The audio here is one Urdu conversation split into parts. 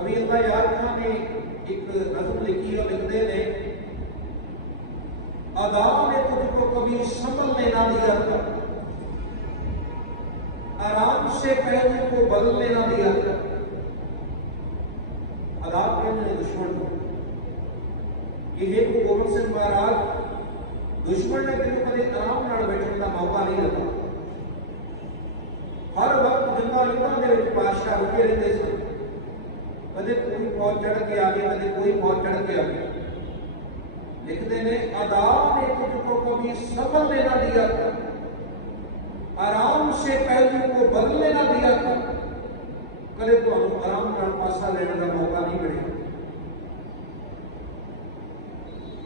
کبھی اللہ یار خاں نے ایک نظم لکھی اور لکھتے نے ادا نے تجھ کو کبھی شمل نے نہ دیا تھا آرام سے پہلے کو بدل نے نہ دیا تھا ادا کے دشمن کو یہ ایک گوبند سے مہاراج دشمن نے تینوں کدی آرام نال بیٹھنے کا موقع نہیں دیتا ہر وقت جنگا یوگاں دے وچ بادشاہ رکے رہندے سن کدے کوئی فوج چڑھ کے آ گیا کدے کوئی فوج چڑھ کے آ گیا لکھتے ہیں ادا نے تجھ کو کبھی سفر میں نہ دیا تھا آرام سے پہلو کو بدلنے نہ دیا تھا کدے تو ہم آرام کا پاسا لینے کا موقع نہیں ملے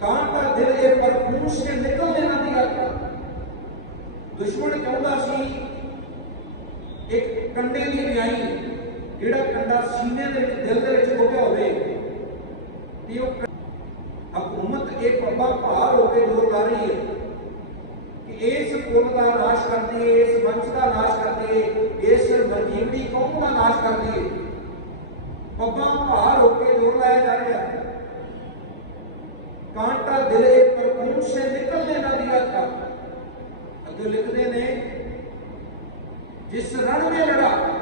کان کا دل یہ پرفیوم سے نکلنے نہ دیا تھا دشمن کہتا سی ایک کنڈے کی نیائی پبا کے نکلتے نہ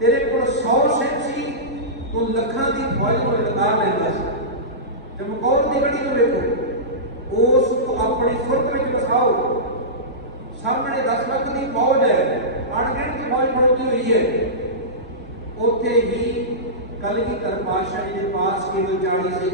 ਤੇਰੇ ਕੋਲ 100 ਸਿੰਘ ਸੀ, ਤੂੰ ਲੱਖਾਂ ਦੀ ਫੌਜ ਨੂੰ ਲਗਾ ਲੈਂਦਾ ਸੀ। ਚਮਕੌਰ ਦੀ ਗੜੀ ਨੂੰ ਵੇਖੋ। ਉਸ ਨੂੰ ਆਪਣੀ ਸੁਰਤ ਵਿੱਚ ਵਸਾਓ ਸਾਹਮਣੇ 10 ਲੱਖ ਦੀ ਫੌਜ ਹੈ। ਅਣਗਿਣਤ ਫੌਜ ਖੜੋਤੀ ਹੋਈ ਹੈ। ਉੱਥੇ ਹੀ کل کی طرف بادشاہ کے پاس کی جو جاڑی سے